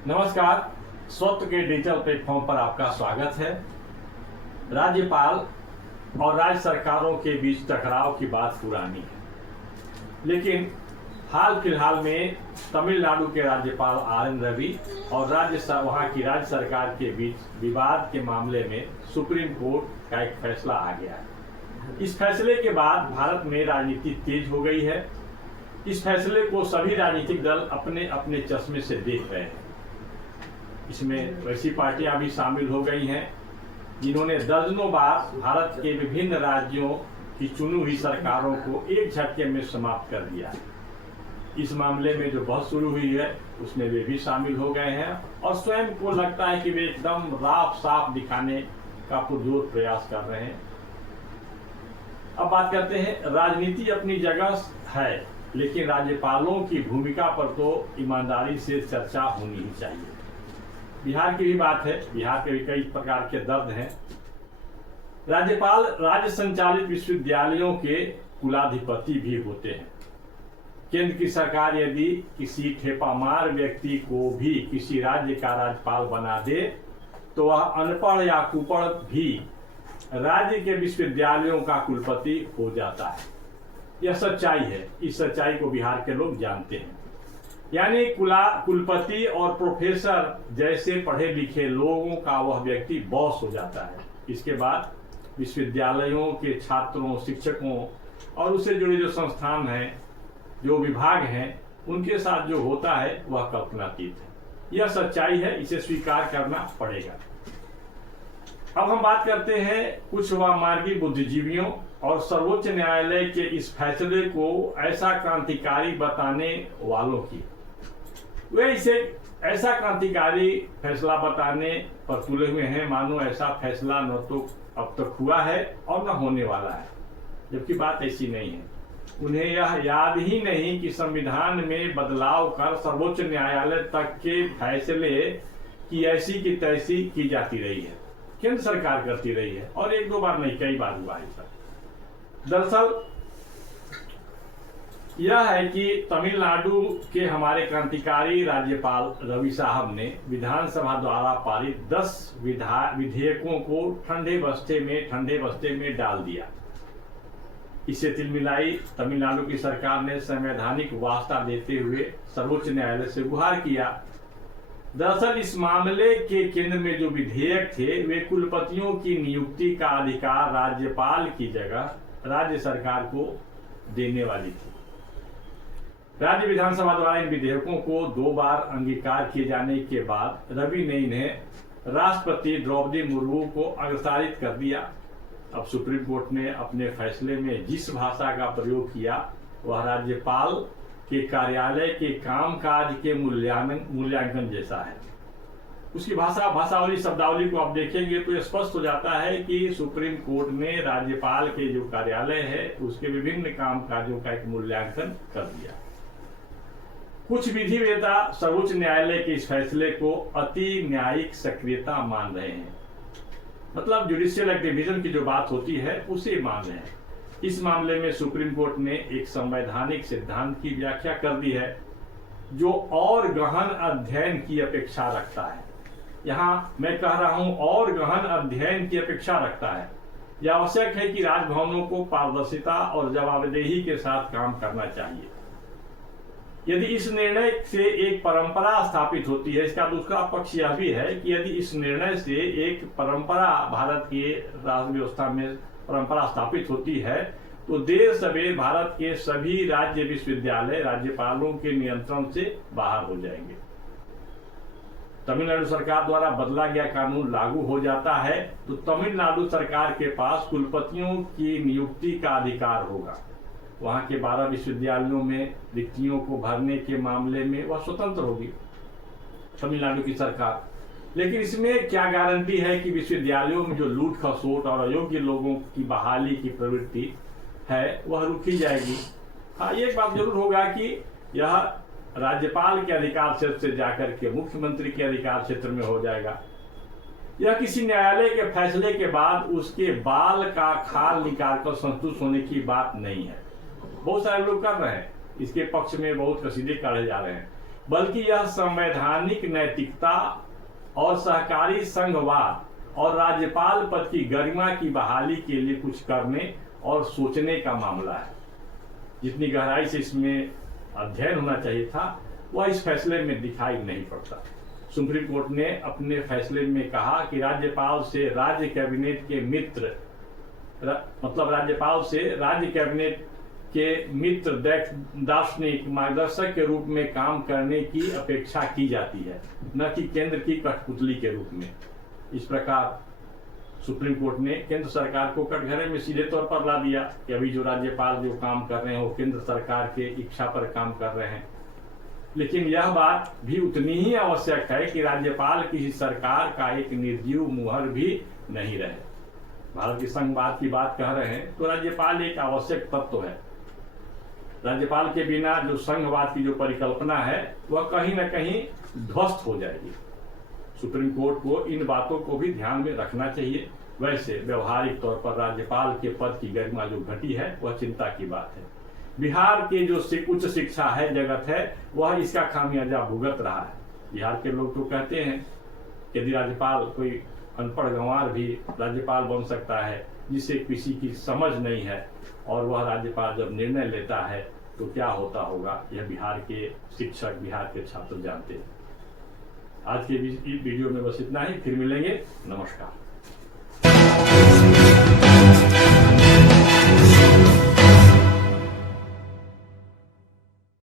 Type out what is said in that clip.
नमस्कार। स्वत्व के डिजिटल प्लेटफॉर्म पर आपका स्वागत है। राज्यपाल और राज्य सरकारों के बीच टकराव की बात पुरानी है, लेकिन हाल फिलहाल में तमिलनाडु के राज्यपाल RN रवि और वहाँ की राज्य सरकार के बीच विवाद के मामले में सुप्रीम कोर्ट का एक फैसला आ गया है। इस फैसले के बाद भारत में राजनीति तेज हो गई है। इस फैसले को सभी राजनीतिक दल अपने अपने चश्मे से देख रहे हैं। इसमें वैसी पार्टियां भी शामिल हो गई हैं जिन्होंने दर्जनों बार भारत के विभिन्न राज्यों की चुनी हुई सरकारों को एक झटके में समाप्त कर दिया। इस मामले में जो बहस शुरू हुई है उसमें वे भी शामिल हो गए हैं और स्वयं को लगता है कि वे एकदम राफ साफ दिखाने का पुरजोर प्रयास कर रहे हैं। अब बात करते हैं, राजनीति अपनी जगह है, लेकिन राज्यपालों की भूमिका पर तो ईमानदारी से चर्चा होनी ही चाहिए। बिहार की भी बात है, बिहार के भी कई प्रकार के दर्द हैं। राज्यपाल राज्य संचालित विश्वविद्यालयों के कुलाधिपति भी होते हैं। केंद्र की सरकार यदि किसी ठेपामार व्यक्ति को भी किसी राज्य का राज्यपाल बना दे तो वह अनपढ़ या कुपढ़ भी राज्य के विश्वविद्यालयों का कुलपति हो जाता है। यह सच्चाई है। इस सच्चाई को बिहार के लोग जानते हैं। यानी कुलपति और प्रोफेसर जैसे पढ़े लिखे लोगों का वह व्यक्ति बॉस हो जाता है। इसके बाद विश्वविद्यालयों के छात्रों, शिक्षकों और उससे जुड़े जो संस्थान हैं, जो विभाग हैं, उनके साथ जो होता है वह कल्पनातीत है। यह सच्चाई है, इसे स्वीकार करना पड़ेगा। अब हम बात करते हैं कुछ वाममार्गी बुद्धिजीवियों और सर्वोच्च न्यायालय के इस फैसले को ऐसा क्रांतिकारी बताने वालों की। वे इसे ऐसा क्रांतिकारी फैसला बताने पर तुले हुए हैं मानो ऐसा फैसला न तो अब तक हुआ है और न होने वाला है, जबकि बात ऐसी नहीं है। उन्हें यह याद ही नहीं कि संविधान में बदलाव कर सर्वोच्च न्यायालय तक के फैसले की ऐसी की तैसी की जाती रही है। केंद्र सरकार करती रही है और एक दो बार नहीं, कई बार हुआ है सर। दरअसल यह है कि तमिलनाडु के हमारे क्रांतिकारी राज्यपाल रवि साहब ने विधानसभा द्वारा पारित 10 विधेयकों को ठंडे बस्ते में डाल दिया। इसे तिलमिलाई तमिलनाडु की सरकार ने संवैधानिक वास्ता देते हुए सर्वोच्च न्यायालय से गुहार किया। दरअसल इस मामले के केंद्र में जो विधेयक थे वे कुलपतियों की नियुक्ति का अधिकार राज्यपाल की जगह राज्य सरकार को देने वाली थी। राज्य विधानसभा द्वारा इन विधेयकों को 2 बार अंगीकार किए जाने के बाद रवि ने इन्हें राष्ट्रपति द्रौपदी मुर्मू को अग्रसारित कर दिया। अब सुप्रीम कोर्ट ने अपने फैसले में जिस भाषा का प्रयोग किया वह राज्यपाल के कार्यालय के कामकाज के मूल्यांकन जैसा है। उसकी भाषावली शब्दावली को आप देखेंगे तो स्पष्ट हो जाता है कि सुप्रीम कोर्ट ने राज्यपाल के जो कार्यालय है उसके विभिन्न कामकाजों का एक मूल्यांकन कर दिया। कुछ विधिवेत्ता सर्वोच्च न्यायालय के इस फैसले को अति न्यायिक सक्रियता मान रहे हैं। मतलब जुडिशियल एक्टिविज्म की जो बात होती है उसे मान रहे हैं। इस मामले में सुप्रीम कोर्ट ने एक संवैधानिक सिद्धांत की व्याख्या कर दी है जो और गहन अध्ययन की अपेक्षा रखता है। यहाँ मैं कह रहा हूं और गहन अध्ययन की अपेक्षा रखता है। यह आवश्यक है कि राजभवनों को पारदर्शिता और जवाबदेही के साथ काम करना चाहिए। यदि इस निर्णय से एक परंपरा स्थापित होती है, इसका दूसरा पक्ष यह भी है कि यदि इस निर्णय से एक परंपरा भारत के राज्य व्यवस्था में परंपरा स्थापित होती है तो देर सवेर भारत के सभी राज्य विश्वविद्यालय राज्यपालों के नियंत्रण से बाहर हो जाएंगे। तमिलनाडु सरकार द्वारा बदला गया कानून लागू हो जाता है तो तमिलनाडु सरकार के पास कुलपतियों की नियुक्ति का अधिकार होगा। वहां के 12 विश्वविद्यालयों में रिक्तियों को भरने के मामले में वह स्वतंत्र होगी तमिलनाडु की सरकार। लेकिन इसमें क्या गारंटी है कि विश्वविद्यालयों में जो लूट खसोट और अयोग्य लोगों की बहाली की प्रवृत्ति है वह रुकी जाएगी। हाँ, एक बात जरूर होगा कि यह राज्यपाल के अधिकार क्षेत्र से जाकर के मुख्यमंत्री के अधिकार क्षेत्र में हो जाएगा। यह किसी न्यायालय के फैसले के बाद उसके बाल का खाल निकालकर संतुष्ट होने की बात नहीं है। बहुत सारे लोग कर रहे हैं, इसके पक्ष में बहुत कसीदे काढ़े जा रहे हैं। बल्कि यह संवैधानिक नैतिकता और सहकारी संघवाद और राज्यपाल पद की गरिमा की बहाली के लिए कुछ करने और सोचने का मामला है। जितनी गहराई से इसमें अध्ययन होना चाहिए था वह इस फैसले में दिखाई नहीं पड़ता। सुप्रीम कोर्ट ने अपने फैसले में कहा कि राज्यपाल से राज्य कैबिनेट के मित्र मतलब राज्यपाल से राज्य कैबिनेट के मित्र दार्शनिक मार्गदर्शक के रूप में काम करने की अपेक्षा की जाती है, न कि केंद्र की कठपुतली के रूप में। इस प्रकार सुप्रीम कोर्ट ने केंद्र सरकार को कटघरे में सीधे तौर पर ला दिया कि अभी जो राज्यपाल जो काम कर रहे हैं वो केंद्र सरकार के इच्छा पर काम कर रहे हैं। लेकिन यह बात भी उतनी ही आवश्यक है कि राज्यपाल किसी सरकार का एक निर्जीव मुहर भी नहीं रहे। भारत की संघवाद की बात कह रहे हैं तो राज्यपाल एक आवश्यक तत्व है। राज्यपाल के बिना जो संघवाद की जो परिकल्पना है वह कहीं न कहीं ध्वस्त हो जाएगी। सुप्रीम कोर्ट को इन बातों को भी ध्यान में रखना चाहिए। वैसे व्यवहारिक तौर पर राज्यपाल के पद की गरिमा जो घटी है वह चिंता की बात है। बिहार के जो उच्च शिक्षा है जगत है वह इसका खामियाजा भुगत रहा है। बिहार के लोग तो कहते हैं कि यदि राज्यपाल कोई अनपढ़ गंवार भी राज्यपाल बन सकता है जिसे किसी की समझ नहीं है और वह राज्यपाल जब निर्णय लेता है तो क्या होता होगा, यह बिहार के शिक्षक बिहार के छात्र जानते हैं। आज के वीडियो में बस इतना ही, फिर मिलेंगे। नमस्कार।